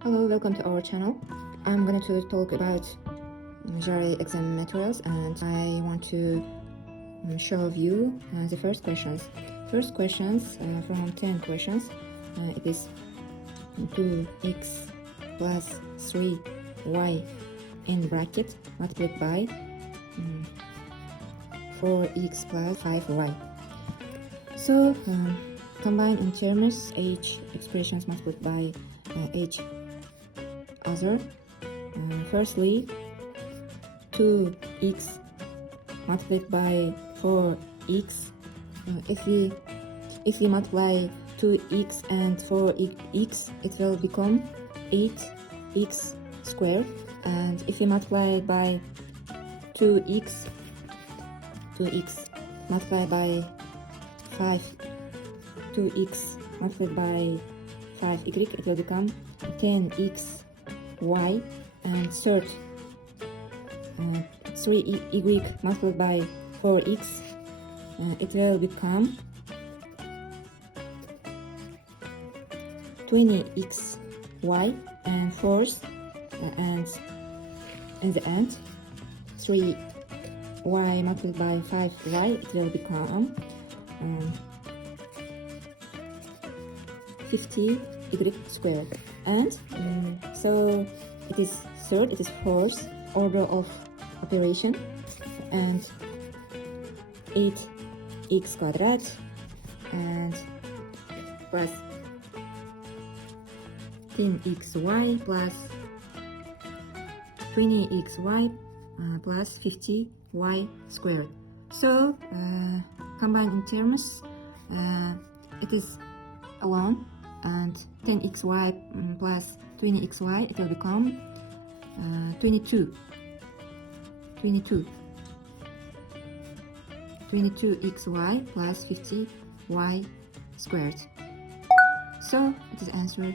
Hello, welcome to our channel. I'm going to talk about GRE exam materials, and I want to show you the first questions. First questions from 10 questions. It is 2x plus 3y in bracket multiplied by 4x plus 5y. So combine in terms h expressions multiplied by h other. Firstly, 2x multiplied by 4x. If we multiply 2x and 4x, it will become 8x squared. And if we multiply by 2x multiplied by 2x multiplied by 5y, it will become 10x y, and third 3y multiplied by 4x, it will become 20x y, and fourth and in the end 3y multiplied by 5y, it will become 50y squared. And so it is fourth order of operation, and 8x squared and plus 10xy plus 20xy plus 50y squared. So combined in terms, it is alone, and 10xy plus 20xy, it will become 22xy plus 50y squared. So it is answer